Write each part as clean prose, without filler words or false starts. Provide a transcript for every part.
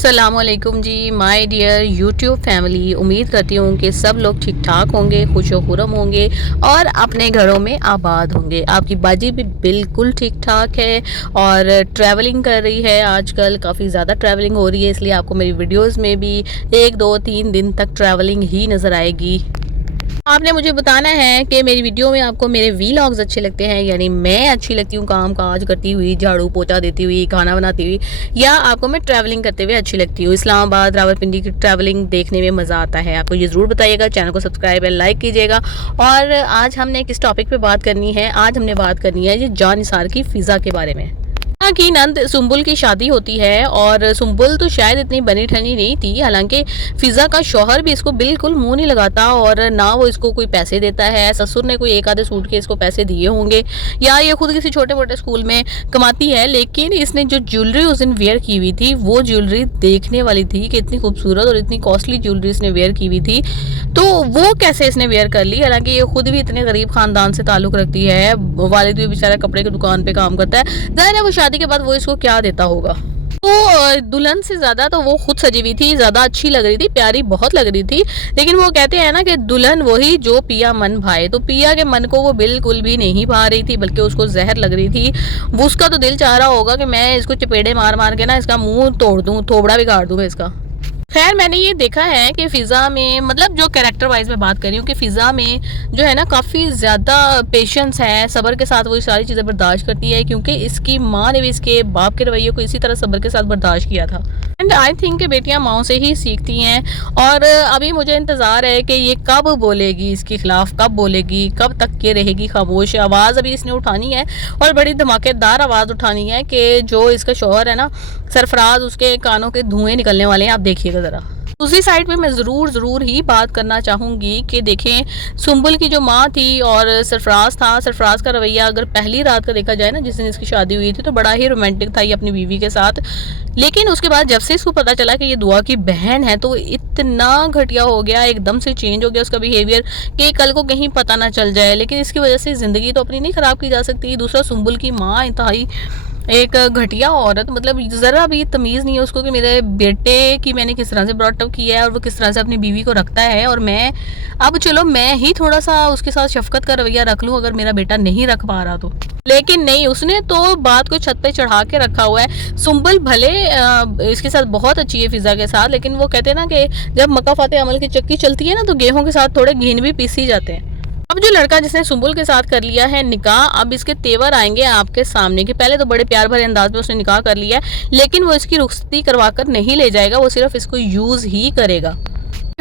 अस्सलामुअलैकुम जी my dear YouTube family. उम्मीद करती हूँ कि सब लोग ठीक ठाक होंगे, खुश व खुरम होंगे और अपने घरों में आबाद होंगे। आपकी बाजी भी बिल्कुल ठीक ठाक है और ट्रैवलिंग कर रही है। आजकल काफ़ी ज़्यादा ट्रैवलिंग हो रही है, इसलिए आपको मेरी वीडियोस में भी 1 2 3 दिन तक ट्रैवलिंग ही नज़र आएगी। आपने मुझे बताना है कि मेरी वीडियो में आपको मेरे वीलॉग्स अच्छे लगते हैं, यानी मैं अच्छी लगती हूँ काम काज करती हुई, झाड़ू पोछा देती हुई, खाना बनाती हुई, या आपको मैं ट्रैवलिंग करते हुए अच्छी लगती हूँ। इस्लामाबाद रावलपिंडी की ट्रैवलिंग देखने में मज़ा आता है। आपको ये ज़रूर बताइएगा, चैनल को सब्सक्राइब एंड लाइक कीजिएगा। और आज हमने किस टॉपिक पर बात करनी है? आज हमने बात करनी है ये जान निसार की फ़िज़ा के बारे में। की नंद सुंबुल की शादी होती है और सुंबुल तो शायद इतनी बनी ठनी नहीं थी। हालांकि फिजा का शौहर भी इसको बिल्कुल मुंह नहीं लगाता और ना वो इसको कोई पैसे देता है। ससुर ने कोई एक आधे सूट के इसको पैसे दिए होंगे या ये खुद किसी छोटे मोटे स्कूल में कमाती है। लेकिन इसने जो ज्वेलरी उस दिन वेयर की हुई थी वो ज्वेलरी देखने वाली थी कि इतनी खूबसूरत और इतनी कॉस्टली ज्वेलरी इसने वेयर की हुई थी, तो वो कैसे इसने वेयर कर ली। हालांकि ये खुद भी इतने गरीब खानदान से ताल्लुक़ रखती है, वालिद भी बेचारा कपड़े की दुकान पे काम करता है। ज़ाहिर है वो शादी के बाद वो इसको क्या देता होगा। तो दुल्हन से ज़्यादा तो वो खुद सजी हुई थी, ज़्यादा अच्छी लग रही थी, प्यारी बहुत लग रही थी। लेकिन वो कहते हैं ना कि दुल्हन वही जो पिया मन भाए, तो पिया के मन को वो बिल्कुल भी नहीं भा रही थी, बल्कि उसको जहर लग रही थी। वो उसका तो दिल चाह रहा होगा कि मैं इसको चपेड़े मार मार के ना इसका मुंह तोड़ दूँ, थोबड़ा बिगाड़ दूँ मैं इसका। खैर मैंने ये देखा है कि फ़िज़ा में, मतलब जो कैरेक्टर वाइज मैं बात कर रही हूँ, कि फ़िज़ा में जो है ना काफ़ी ज़्यादा पेशेंस है, सब्र के साथ वो ये सारी चीज़ें बर्दाश्त करती है, क्योंकि इसकी माँ ने भी इसके बाप के रवैये को इसी तरह सब्र के साथ बर्दाश्त किया था। एंड आई थिंक कि बेटियाँ माँओं से ही सीखती हैं। और अभी मुझे इंतज़ार है कि ये कब बोलेगी, इसके खिलाफ कब बोलेगी, कब तक के रहेगी खामोश। आवाज़ अभी इसने उठानी है और बड़ी धमाकेदार आवाज़ उठानी है कि जो इसका शौहर है ना सरफराज, उसके कानों के धुएँ निकलने वाले हैं। आप देखिएगा ज़रा। दूसरी साइड पे मैं ज़रूर ही बात करना चाहूँगी कि देखें सुंबुल की जो माँ थी और सरफराज था, सरफराज का रवैया अगर पहली रात का देखा जाए ना, जिस दिन इसकी शादी हुई थी, तो बड़ा ही रोमांटिक था ये अपनी बीवी के साथ। लेकिन उसके बाद जब से इसको पता चला कि ये दुआ की बहन है, तो इतना घटिया हो गया, एकदम से चेंज हो गया उसका बिहेवियर कि कल को कहीं पता ना चल जाए। लेकिन इसकी वजह से ज़िंदगी तो अपनी नहीं ख़राब की जा सकती। दूसरा, सुंबुल की माँ इंतहाई एक घटिया औरत, मतलब ज़रा भी तमीज़ नहीं है उसको कि मेरे बेटे की मैंने किस तरह से ब्रॉटअप किया है और वो किस तरह से अपनी बीवी को रखता है। और मैं अब चलो मैं ही थोड़ा सा उसके साथ शफकत का रवैया रख लूँ अगर मेरा बेटा नहीं रख पा रहा तो। लेकिन नहीं, उसने तो बात को छत पे चढ़ा के रखा हुआ है। सुंबुल भले इसके साथ बहुत अच्छी है फ़िज़ा के साथ, लेकिन वो कहते हैं ना कि जब मक्का फाते अमल की चक्की चलती है ना, तो गेहूँ के साथ थोड़े घिन भी पीसी जाते हैं। अब जो लड़का जिसने सुंबुल के साथ कर लिया है निकाह, अब इसके तेवर आएंगे आपके सामने। कि पहले तो बड़े प्यार भरे अंदाज में उसने निकाह कर लिया है, लेकिन वो इसकी रुखसती करवा कर नहीं ले जाएगा, वो सिर्फ इसको यूज़ ही करेगा।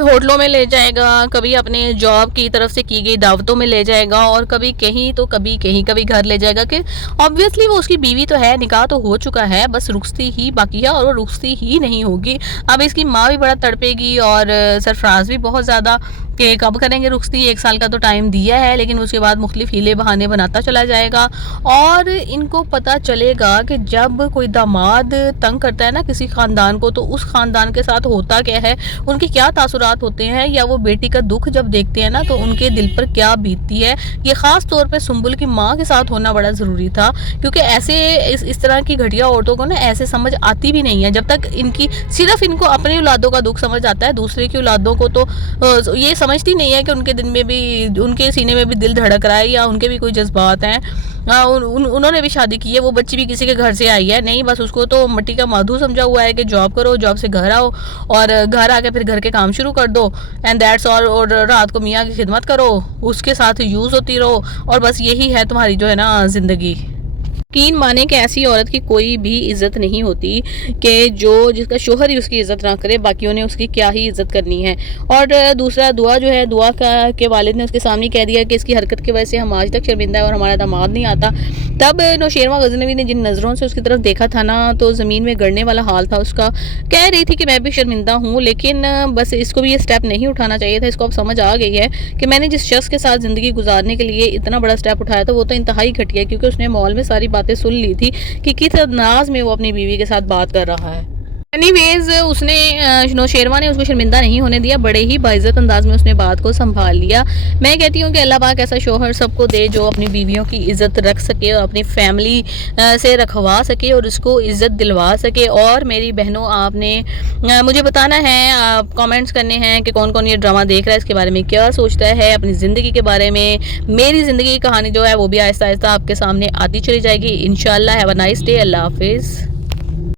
होटलों में ले जाएगा, कभी अपने जॉब की तरफ से की गई दावतों में ले जाएगा, और कभी कहीं तो कभी कहीं, कभी घर ले जाएगा। कि ऑब्वियसली वो उसकी बीवी तो है, निकाह तो हो चुका है, बस रुखसती ही बाकी है और वो रुखसती ही नहीं होगी। अब इसकी माँ भी बड़ा तड़पेगी और सरफराज भी बहुत ज़्यादा कि कब करेंगे रुखसती। 1 साल का तो टाइम दिया है, लेकिन उसके बाद मुख्तलिफ हीले बहाने बनाता चला जाएगा। और इनको पता चलेगा कि जब कोई दामाद तंग करता है ना किसी ख़ानदान को, तो उस ख़ानदान के साथ होता क्या है, उनके क्या तासुरात होते हैं, या वो बेटी का दुख जब देखते हैं ना तो उनके दिल पर क्या बीतती है। ये ख़ास तौर पे सुंबुल की माँ के साथ होना बड़ा ज़रूरी था, क्योंकि ऐसे इस तरह की घटिया औरतों को ना ऐसे समझ आती भी नहीं है। जब तक इनकी सिर्फ इनको अपनी औलादों का दुख समझ आता है, दूसरे की औलादों को तो ये समझती नहीं है कि उनके दिन में भी, उनके सीने में भी दिल धड़क रहा है या उनके भी कोई जज्बात हैं। उन्होंने भी शादी की है, वो बच्ची भी किसी के घर से आई है नहीं, बस उसको तो मिट्टी का माधु समझा हुआ है कि जॉब करो, जॉब से घर आओ और घर आके फिर घर के काम शुरू कर दो, एंड दैट्स ऑल। और रात को मियाँ की खिदमत करो, उसके साथ यूज़ होती रहो, और बस यही है तुम्हारी जो है ना ज़िंदगी। यकीन माने कि ऐसी औरत की कोई भी इज़्ज़त नहीं होती कि जो जिसका शोहर ही उसकी इज़्ज़त ना करे, बाकियों ने उसकी क्या ही इज़्ज़त करनी है। और दूसरा, दुआ जो है, दुआ का के वालिद ने उसके सामने कह दिया कि इसकी हरकत की वजह से हम आज तक शर्मिंदा है और हमारा दामाद नहीं आता। तब नौशेरवा गज़नवी ने जिन नज़रों से उसकी तरफ देखा था ना, तो ज़मीन में गड़ने वाला हाल था उसका। कह रही थी कि मैं भी शर्मिंदा हूँ, लेकिन बस इसको भी ये स्टेप नहीं उठाना चाहिए था। इसको अब समझ आ गई है कि मैंने जिस शख्स के साथ ज़िंदगी गुजारने के लिए इतना बड़ा स्टेप उठाया था वो तो इंतहाई घटिया है, क्योंकि उसने मॉल में सारी बातें सुन ली थी कि किस अंदाज में वो अपनी बीवी के साथ बात कर रहा है। एनीवेज उसने नौशेरवा ने उसको शर्मिंदा नहीं होने दिया, बड़े ही बाइज़्ज़त अंदाज में उसने बात को संभाल लिया। मैं कहती हूँ कि अल्लाह पाक ऐसा शौहर सबको दे जो अपनी बीवियों की इज़्ज़त रख सके और अपनी फैमिली से रखवा सके और उसको इज़्ज़त दिलवा सके। और मेरी बहनों, आपने मुझे बताना है, आप कमेंट्स करने हैं कि कौन कौन ये ड्रामा देख रहा है, इसके बारे में क्या सोचता है अपनी ज़िंदगी के बारे में। मेरी ज़िंदगी की कहानी जो है वो भी आहिस्ता आहिस्ता आपके सामने आती चली जाएगी इंशाल्लाह। Have a nice day. अल्लाह हाफिज़।